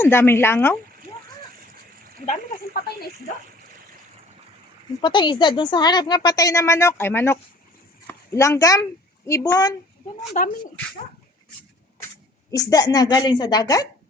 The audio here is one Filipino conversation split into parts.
ang daming langaw. Ang dami kasing patay na isda. Yung patay isda doon sa harap nga patay na manok. Ay, manok. Langgam, ibon. Diyan ang daming isda. Isda na galing sa dagat.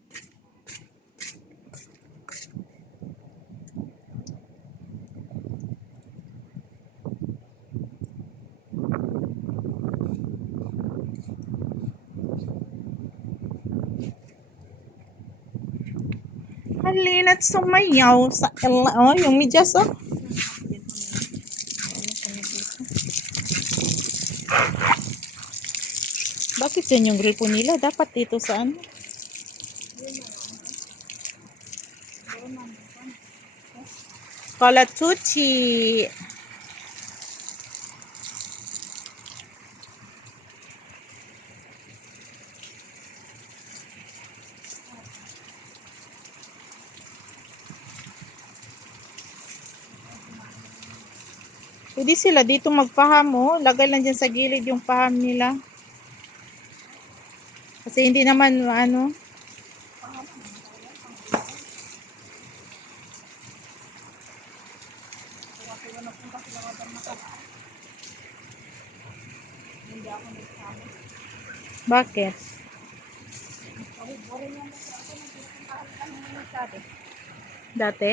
Halina't sumayaw sa oh, yung medyas oh. Bakit yan yung gripo nila? Dapat dito sa ano? Kalatuchi. Pwede sila dito magpaham oh. Lagay lang dyan sa gilid yung paham nila. Kasi hindi naman ano. Bakit? Dati?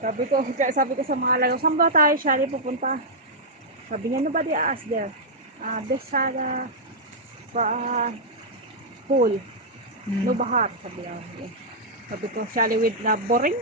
Sabi ko sa mga lalo, saan ba tayo siya pupunta? Sabi niya, nobody asked there. This pool. No bahar, sabi niya. Sabi ko, shall with na boring?